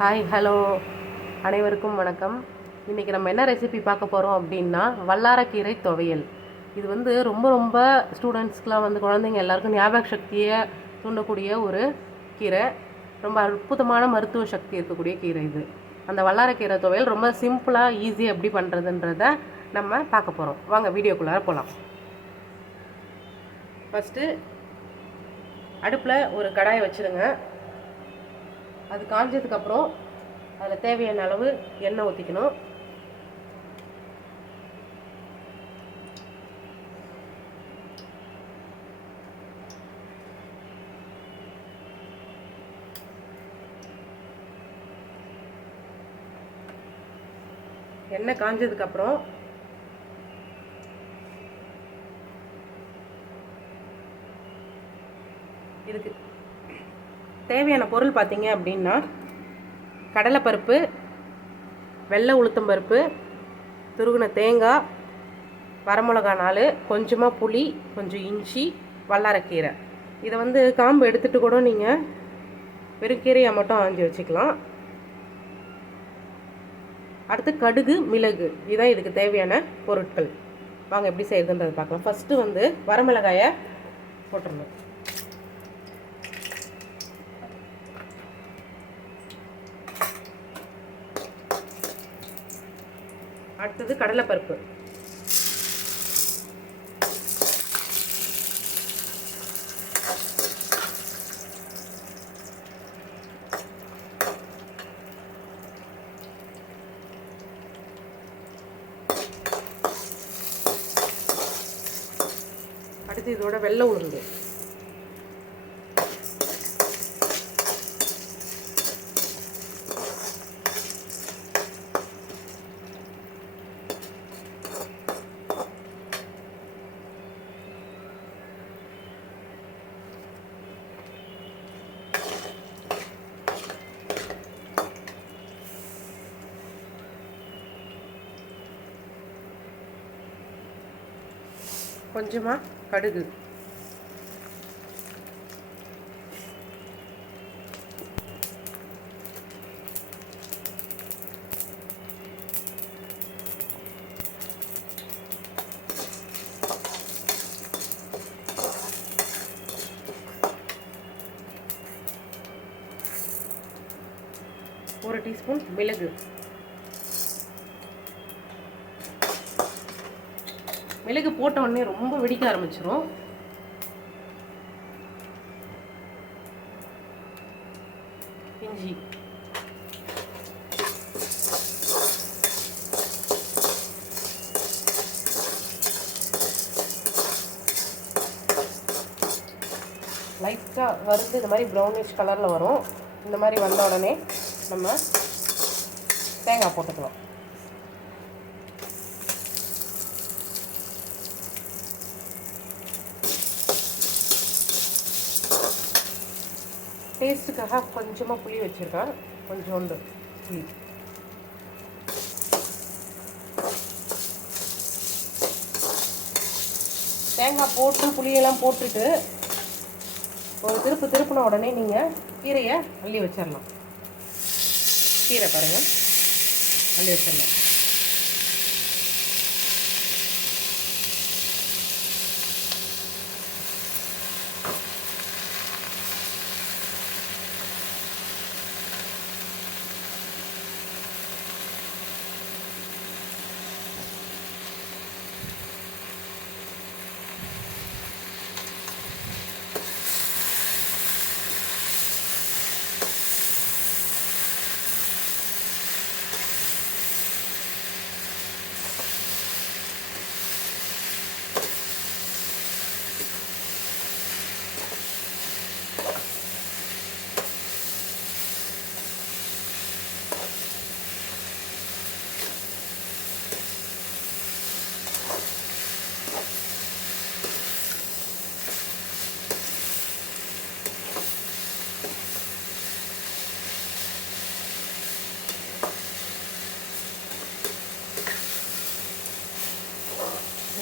Hi hello அனைவருக்கும் வணக்கம். இன்றைக்கி நம்ம என்ன ரெசிபி பார்க்க போகிறோம் அப்படின்னா வல்லாரக்கீரை துவையல். இது வந்து ரொம்ப ரொம்ப ஸ்டூடெண்ட்ஸ்க்கெலாம் வந்து குழந்தைங்க எல்லாருக்கும் ஞாபக சக்தியை தூண்டக்கூடிய ஒரு கீரை. ரொம்ப அற்புதமான மருத்துவ சக்தி இருக்கக்கூடிய கீரை இது. அந்த வல்லாரக்கீரை துவையல் ரொம்ப சிம்பிளாக ஈஸியாக எப்படி பண்ணுறதுன்றத நம்ம பார்க்க போகிறோம். வாங்க வீடியோக்குள்ளார போகலாம். ஃபஸ்ட்டு அடுப்பில் ஒரு கடாயை வச்சுருங்க. அது காஞ்சதுக்கப்புறம் அதில் தேவையான அளவு எண்ணெய் ஊற்றிக்கணும். எண்ணெய் காஞ்சதுக்கப்புறம் இதுக்கு தேவையான பொருள் பார்த்தீங்க அப்படின்னா கடலைப்பருப்பு, வெள்ளை உளுத்தம்பருப்பு, துருவின தேங்காய், வரமிளகா 4, கொஞ்சமாக புளி, கொஞ்சம் இஞ்சி, வல்லாரக்கீரை. இதை வந்து காம்பு எடுத்துகிட்டு கூட நீங்கள் வெறும் கீரையை மட்டும் ஆஞ்சி வச்சுக்கலாம். அடுத்து கடுகு, மிளகு, இதுதான் இதுக்கு தேவையான பொருட்கள். வாங்க எப்படி செய்யுதுன்றது பார்க்கலாம். ஃபஸ்ட்டு வந்து வரமிளகாயை போட்டுடணும். அடுத்தது கடலைப்பருப்பு, அடுத்து இதோட வெள்ளை உளுந்து, கொஞ்சமாக கடுகு, ஒரு டீஸ்பூன் மிளகு. மிளகு போட்ட உடனே ரொம்ப வெடிக்க ஆரம்பிச்சிடும். இஞ்சி, லைட்டாக வறுத்து இந்த மாதிரி ப்ரௌனிஷ் கலரில் வரும். இந்த மாதிரி வந்த உடனே நம்ம தேங்காய் போட்டுக்கலாம். டேஸ்ட்டுக்காக கொஞ்சமாக புளி வச்சுருக்கேன், கொஞ்சோண்டு புளி. தேங்காய் போட்டு புளியெல்லாம் போட்டுட்டு ஒரு திருப்பின உடனே நீங்கள் கீரையை அள்ளி வச்சிடலாம். கீரை பாருங்கள், அள்ளி வச்சிடலாம்.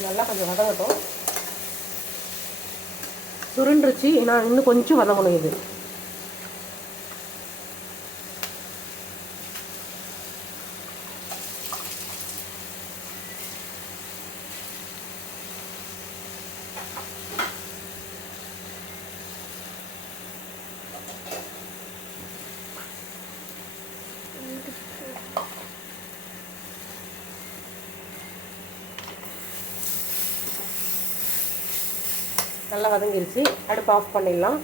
நல்லா கொஞ்சம் வதங்கட்டும். சுருண்டுருச்சு, ஏன்னா இன்னும் கொஞ்சம் வதங்கணும். இது நல்லா வதங்கிருச்சு. அடுப்பு ஆஃப் பண்ணிடலாம்.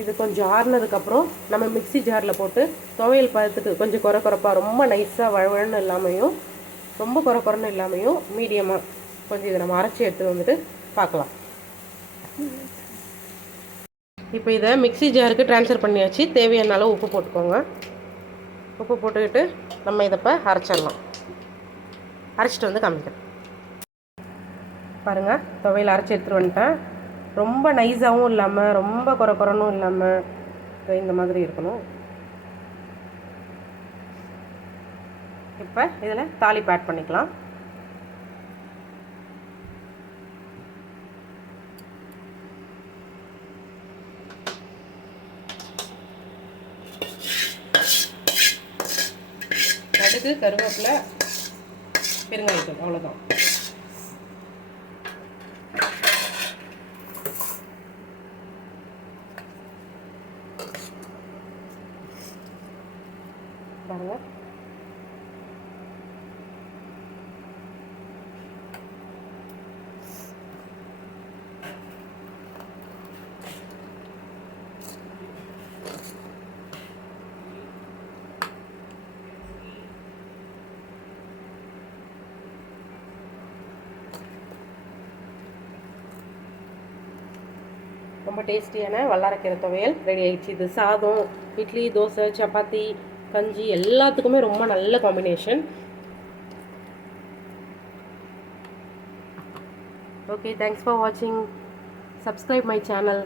இது கொஞ்சம் ஆறுனதுக்கப்புறம் நம்ம மிக்ஸி ஜாரில் போட்டு துவையல் பதத்துக்கு கொஞ்சம் கொரப்பாக, ரொம்ப நைஸாக வழவழன்னு இல்லாமையும் ரொம்ப கொரன்னு இல்லாமையும் மீடியமாக கொஞ்சம் இதை நம்ம அரைச்சி எடுத்துகிட்டு வந்துட்டு பார்க்கலாம். இப்போ இதை மிக்ஸி ஜாருக்கு ட்ரான்ஸ்ஃபர் பண்ணியாச்சு. தேவையான அளவு உப்பு போட்டுக்கோங்க. உப்பு போட்டுக்கிட்டு நம்ம இதை இப்போ அரைச்சிடலாம். அரைச்சிட்டு வந்து காமிக்கிறேன். பாருங்கள், துவையல் அரைச்சி எடுத்துகிட்டு வந்துட்டேன். ரொம்ப நைஸாகவும் இல்லாமல் ரொம்ப கொரன்னும் இல்லாமல் இந்த மாதிரி இருக்கணும். இப்போ இதில் தாளிப்பு ஆட் பண்ணிக்கலாம். கடுகு, கருவேப்பிலை, பெருங்காயத்தூள், அவ்வளோதான். பாருங்கள், ரொம்ப டேஸ்டியான வல்லாரக்கீரை துவையல் ரெடி ஆகிடுச்சு. இது சாதம், இட்லி, தோசை, சப்பாத்தி, கஞ்சி எல்லாத்துக்குமே ரொம்ப நல்ல காம்பினேஷன். ஓகே, தேங்க்ஸ் ஃபார் வாட்சிங். Subscribe my channel.